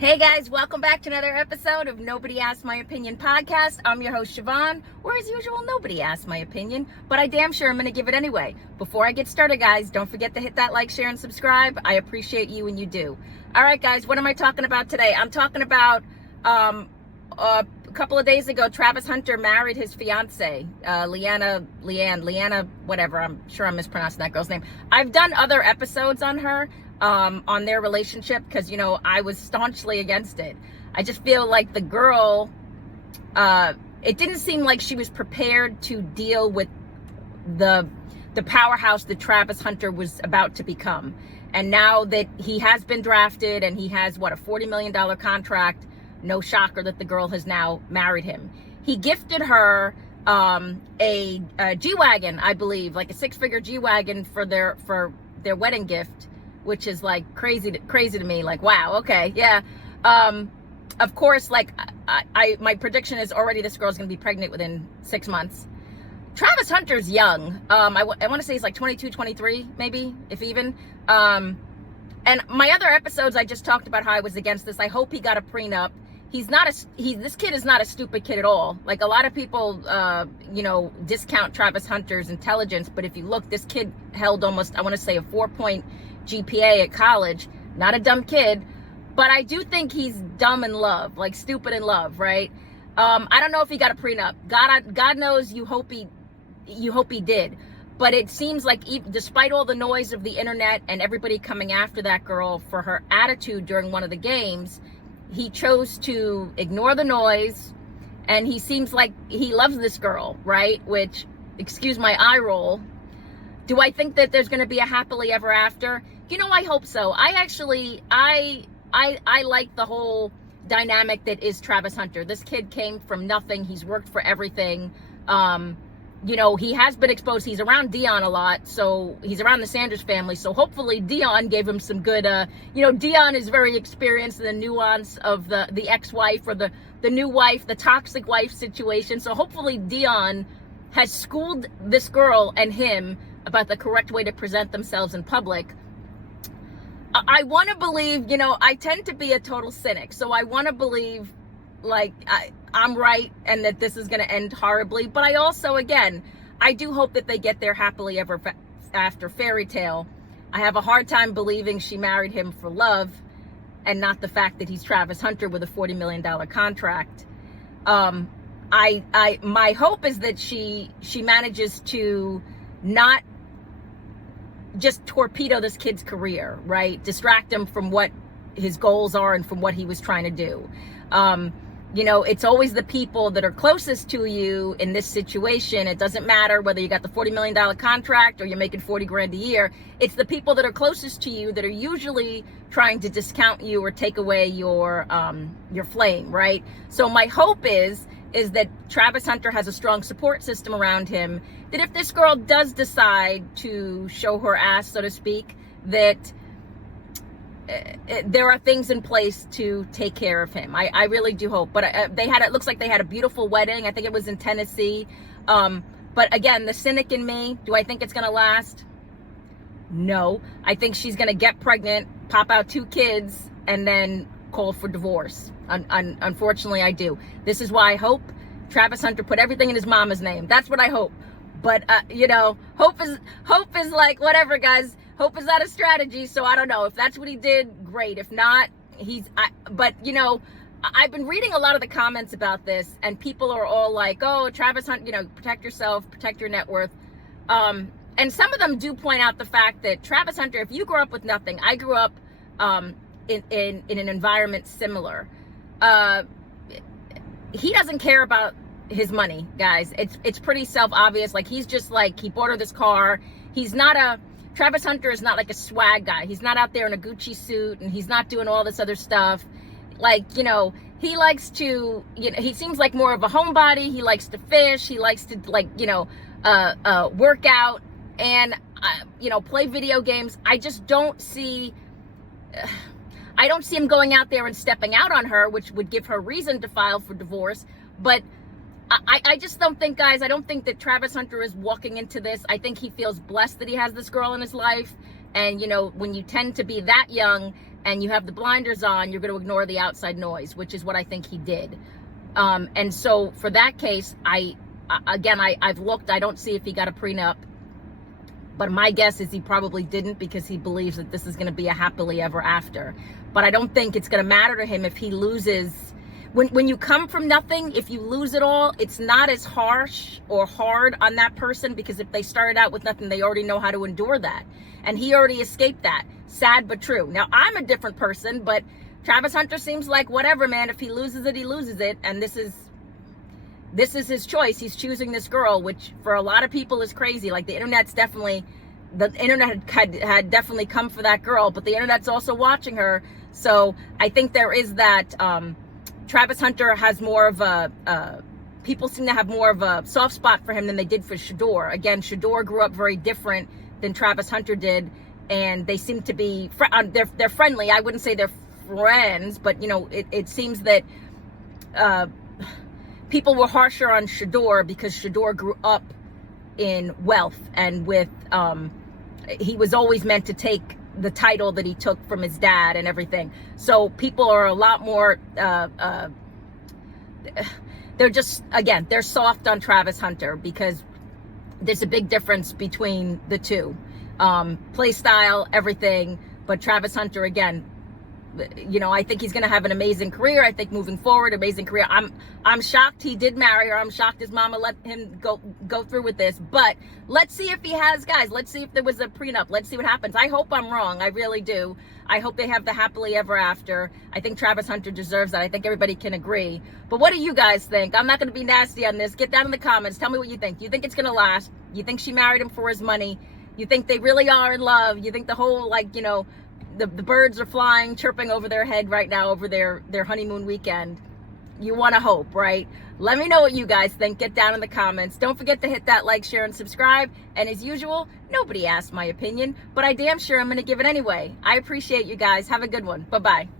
Hey guys, welcome back to another episode of Nobody Asked My Opinion podcast. I'm your host, Siobhan, where as usual, nobody asked my opinion, but I damn sure I'm going to give it anyway. Before I get started, guys, don't forget to hit that like, share, and subscribe. I appreciate you when you do. All right, guys, what am I talking about today? I'm talking about a couple of days ago, Travis Hunter married his fiance, Leanna, whatever. I'm sure I'm mispronouncing that girl's name. I've done other episodes on her. On their relationship, because I was staunchly against it. I just feel like the girl, it didn't seem like she was prepared to deal with the powerhouse that Travis Hunter was about to become. And now that he has been drafted and he has a $40 million contract, no shocker that the girl has now married him. He gifted her a G-Wagon, I believe, like a 6-figure G-Wagon for their wedding gift, which is like crazy to me. Like, wow, okay, yeah. Of course, like my prediction is already this girl's gonna be pregnant within 6 months. Travis Hunter's young. I want to say he's like 22, 23, maybe, if even. And my other episodes, I just talked about how I was against this. I hope he got a prenup. This kid is not a stupid kid at all. Like, a lot of people, discount Travis Hunter's intelligence, but if you look, this kid held almost, I want to say, a 4-point GPA at college. Not a dumb kid, but I do think he's dumb in love, like stupid in love, right? I don't know if he got a prenup. God knows you hope he did. But it seems like despite all the noise of the internet and everybody coming after that girl for her attitude during one of the games, he chose to ignore the noise, and he seems like he loves this girl, right? Which, excuse my eye roll. Do I think that there's going to be a happily ever after? I hope so. I like the whole dynamic that is Travis Hunter. This kid came from nothing. He's worked for everything. He has been exposed. He's around Dion a lot, so he's around the Sanders family. So hopefully Dion gave him some good, Dion is very experienced in the nuance of the ex-wife or the new wife, the toxic wife situation. So hopefully Dion has schooled this girl and him about the correct way to present themselves in public. I want to believe, I tend to be a total cynic. So I want to believe like I'm right and that this is going to end horribly. But I also, again, I do hope that they get their happily ever after fairy tale. I have a hard time believing she married him for love and not the fact that he's Travis Hunter with a $40 million contract. My hope is that she manages to not just torpedo this kid's career, right? Distract him from what his goals are and from what he was trying to do. It's always the people that are closest to you in this situation. It doesn't matter whether you got the $40 million contract or you're making 40 grand a year. It's the people that are closest to you that are usually trying to discount you or take away your flame, right? So my hope is that Travis Hunter has a strong support system around him, that if this girl does decide to show her ass, so to speak, that there are things in place to take care of him. I really do hope. But it looks like they had a beautiful wedding. I think it was in Tennessee. But again, the cynic in me, do I think it's going to last? No. I think she's going to get pregnant, pop out 2 kids, and then call for divorce. Unfortunately, I do. This is why I hope Travis Hunter put everything in his mama's name. That's what I hope. But, hope is like, whatever, guys. Hope is not a strategy, so I don't know. If that's what he did, great. If not, I've been reading a lot of the comments about this, and people are all like, oh, Travis Hunter, protect yourself, protect your net worth. And some of them do point out the fact that Travis Hunter, if you grew up with nothing, I grew up in an environment similar. He doesn't care about his money, guys. It's pretty self-obvious. Like, he's just like, he bought her this car. Travis Hunter is not like a swag guy. He's not out there in a Gucci suit, and he's not doing all this other stuff. Like, he likes to, he seems like more of a homebody. He likes to fish. He likes to, work out and, play video games. I just don't see him going out there and stepping out on her, which would give her reason to file for divorce. But I just don't think, guys, I don't think that Travis Hunter is walking into this. I think he feels blessed that he has this girl in his life. And, when you tend to be that young, and you have the blinders on, you're going to ignore the outside noise, which is what I think he did. And so for that case, I've looked, I don't see if he got a prenup, but my guess is he probably didn't, because he believes that this is going to be a happily ever after. But I don't think it's going to matter to him if he loses. When you come from nothing, if you lose it all, it's not as harsh or hard on that person, because if they started out with nothing, they already know how to endure that. And he already escaped that. Sad but true. Now, I'm a different person, but Travis Hunter seems like whatever, man. If he loses it, he loses it. And this is his choice. He's choosing this girl, which for a lot of people is crazy. Like the internet had definitely come for that girl, but the internet's also watching her. So I think there is that. Travis Hunter has more of people seem to have more of a soft spot for him than they did for Shador. Again, Shador grew up very different than Travis Hunter did, and they seem to be, they're friendly. I wouldn't say they're friends, but, you know, it seems that people were harsher on Shador because Shador grew up in wealth and with, he was always meant to take the title that he took from his dad and everything. So people are a lot more, they're just, again, they're soft on Travis Hunter because there's a big difference between the two. Play style, everything. But Travis Hunter, again, you know, I think he's going to have an amazing career. I think moving forward, amazing career. I'm shocked he did marry her. I'm shocked his mama let him go through with this. But let's see if he has, guys. Let's see if there was a prenup. Let's see what happens. I hope I'm wrong. I really do. I hope they have the happily ever after. I think Travis Hunter deserves that. I think everybody can agree. But what do you guys think? I'm not going to be nasty on this. Get down in the comments. Tell me what you think. Do you think it's going to last? You think she married him for his money? You think they really are in love? You think the whole, like, you know, the birds are flying, chirping over their head right now over their honeymoon weekend? You want to hope, right? Let me know what you guys think. Get down in the comments. Don't forget to hit that like, share, and subscribe. And as usual, nobody asked my opinion, but I damn sure I'm going to give it anyway. I appreciate you guys. Have a good one. Bye-bye.